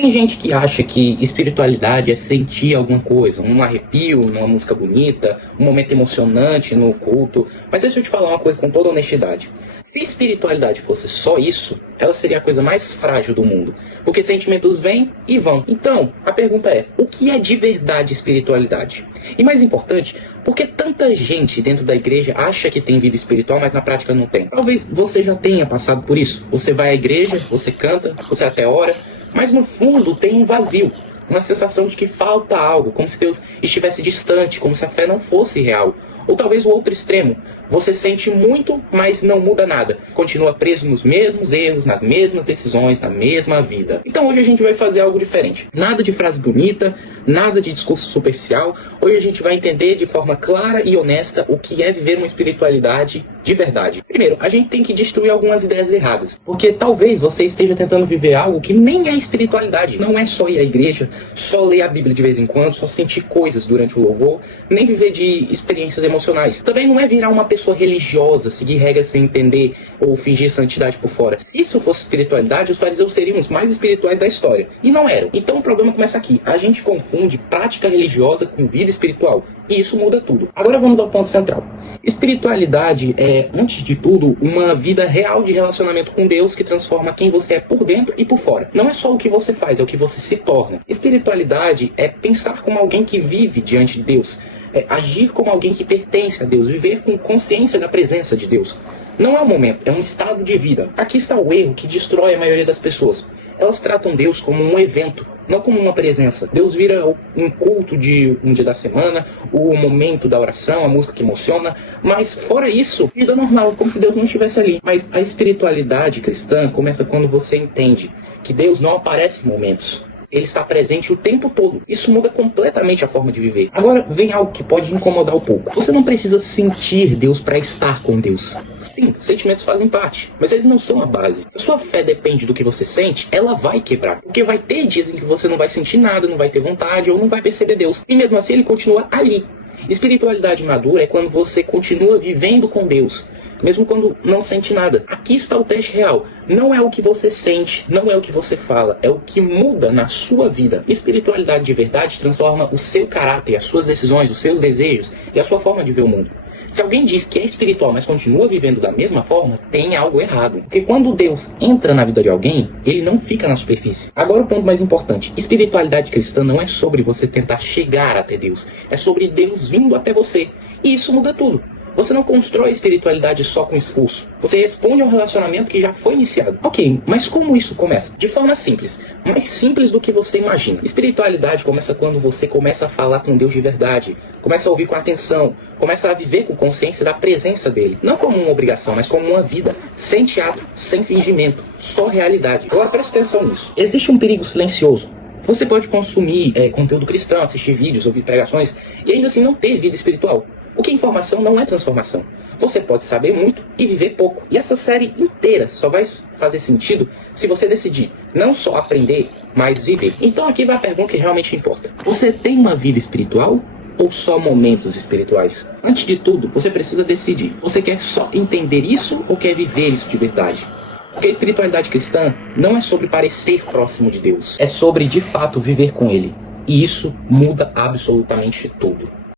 Tem gente que acha que espiritualidade é sentir alguma coisa, um arrepio numa música bonita, um momento emocionante no culto. Mas deixa eu te falar uma coisa com toda honestidade. Se espiritualidade fosse só isso, ela seria a coisa mais frágil do mundo. Porque sentimentos vêm e vão. Então, a pergunta é, o que é de verdade espiritualidade? E mais importante, por que tanta gente dentro da igreja acha que tem vida espiritual, mas na prática não tem? Talvez você já tenha passado por isso. Você vai à igreja, você canta, você até ora, mas no fundo tem um vazio. Uma sensação de que falta algo, como se Deus estivesse distante, como se a fé não fosse real. Ou talvez o outro extremo. Você sente muito, mas não muda nada. Continua preso nos mesmos erros, nas mesmas decisões, na mesma vida. Então hoje a gente vai fazer algo diferente. Nada de frase bonita, nada de discurso superficial. Hoje a gente vai entender de forma clara e honesta o que é viver uma espiritualidade de verdade. Primeiro, a gente tem que destruir algumas ideias erradas. Porque talvez você esteja tentando viver algo que nem é espiritualidade. Não é só ir à igreja, só ler a Bíblia de vez em quando, só sentir coisas durante o louvor, nem viver de experiências emocionais. Também não é virar uma pessoa religiosa, seguir regras sem entender ou fingir santidade por fora. Se isso fosse espiritualidade, os fariseus seriam os mais espirituais da história. E não eram. Então o problema começa aqui. A gente confunde prática religiosa com vida espiritual. E isso muda tudo. Agora vamos ao ponto central. Espiritualidade é, antes de tudo, uma vida real de relacionamento com Deus que transforma quem você é por dentro e por fora. Não é só o que você faz, é o que você se torna. Espiritualidade é pensar como alguém que vive diante de Deus. É agir como alguém que pertence a Deus, viver com consciência da presença de Deus. Não é um momento, é um estado de vida. Aqui está o erro que destrói a maioria das pessoas. Elas tratam Deus como um evento, não como uma presença. Deus vira um culto de um dia da semana, o momento da oração, a música que emociona, mas fora isso, vida normal, como se Deus não estivesse ali. Mas a espiritualidade cristã começa quando você entende que Deus não aparece em momentos. Ele está presente o tempo todo. Isso muda completamente a forma de viver. Agora vem algo que pode incomodar um pouco. Você não precisa sentir Deus para estar com Deus. Sim, sentimentos fazem parte, mas eles não são a base. Se a sua fé depende do que você sente, ela vai quebrar. Porque vai ter dias em que você não vai sentir nada, não vai ter vontade ou não vai perceber Deus. E mesmo assim ele continua ali. Espiritualidade madura é quando você continua vivendo com Deus, mesmo quando não sente nada. Aqui está o teste real. Não é o que você sente, não é o que você fala, é o que muda na sua vida. Espiritualidade de verdade transforma o seu caráter, as suas decisões, os seus desejos e a sua forma de ver o mundo. Se alguém diz que é espiritual, mas continua vivendo da mesma forma, tem algo errado. Porque quando Deus entra na vida de alguém, ele não fica na superfície. Agora o ponto mais importante. Espiritualidade cristã não é sobre você tentar chegar até Deus. É sobre Deus vindo até você. E isso muda tudo. Você não constrói espiritualidade só com esforço. Você responde a um relacionamento que já foi iniciado. Ok, mas como isso começa? De forma simples. Mais simples do que você imagina. Espiritualidade começa quando você começa a falar com Deus de verdade. Começa a ouvir com atenção. Começa a viver com consciência da presença dele. Não como uma obrigação, mas como uma vida. Sem teatro, sem fingimento. Só realidade. Agora preste atenção nisso. Existe um perigo silencioso. Você pode consumir conteúdo cristão, assistir vídeos, ouvir pregações e ainda assim não ter vida espiritual. Porque informação não é transformação. Você pode saber muito e viver pouco. E essa série inteira só vai fazer sentido se você decidir não só aprender, mas viver. Então aqui vai a pergunta que realmente importa. Você tem uma vida espiritual ou só momentos espirituais? Antes de tudo, você precisa decidir. Você quer só entender isso ou quer viver isso de verdade? Porque a espiritualidade cristã não é sobre parecer próximo de Deus. É sobre, de fato, viver com Ele. E isso muda absolutamente tudo.